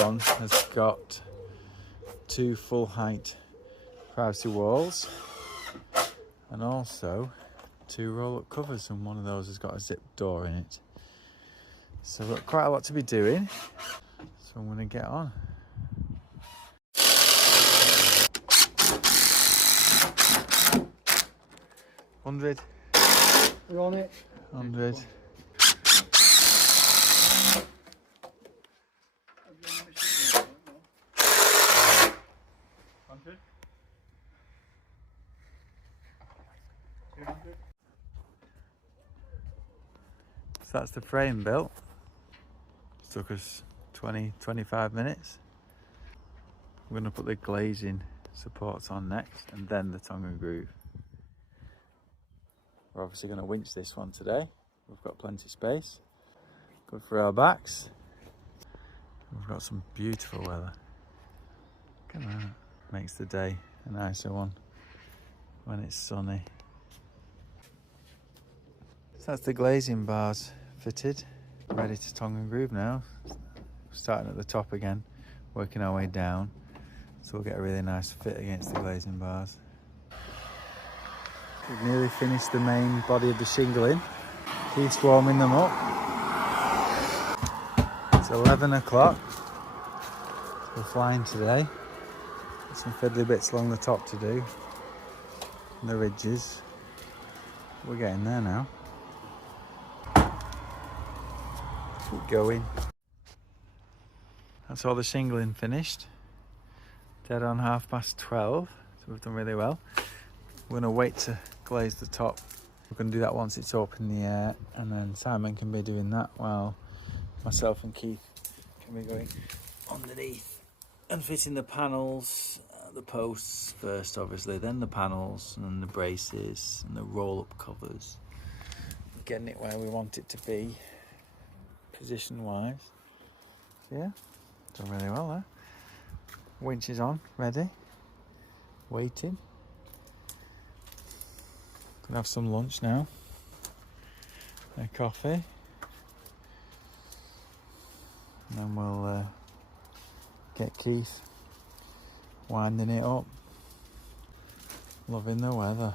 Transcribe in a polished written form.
one has got 2 full height privacy walls and also 2 roll-up covers, and one of those has got a zip door in it. So we've got quite a lot to be doing, so I'm going to get on. $100. We're on it. 100. So that's the frame built. It took us 20-25 minutes. We're going to put the glazing supports on next and then the tongue and groove. We're obviously going to winch this one today. We've got plenty of space. Good for our backs. We've got some beautiful weather. Come on. Makes the day a nicer one when it's sunny. So that's the glazing bars fitted, ready to tongue and groove now. Starting at the top again, working our way down, so we'll get a really nice fit against the glazing bars. We've nearly finished the main body of the shingling. Keith's warming them up. It's 11 o'clock. We're flying today. Got some fiddly bits along the top to do, and the ridges. We're getting there now. Keep going. That's all the shingling finished. Dead on 12:30, so we've done really well. We're going to wait to glaze the top. We're going to do that once it's up in the air, and then Simon can be doing that while myself and Keith can be going underneath and fitting the panels, the posts first obviously, then the panels and then the braces and the roll-up covers. Getting it where we want it to be, position-wise. So yeah, done really well there. Winch is on, ready, waiting. Gonna have some lunch now. A coffee. And then we'll get Keith winding it up. Loving the weather.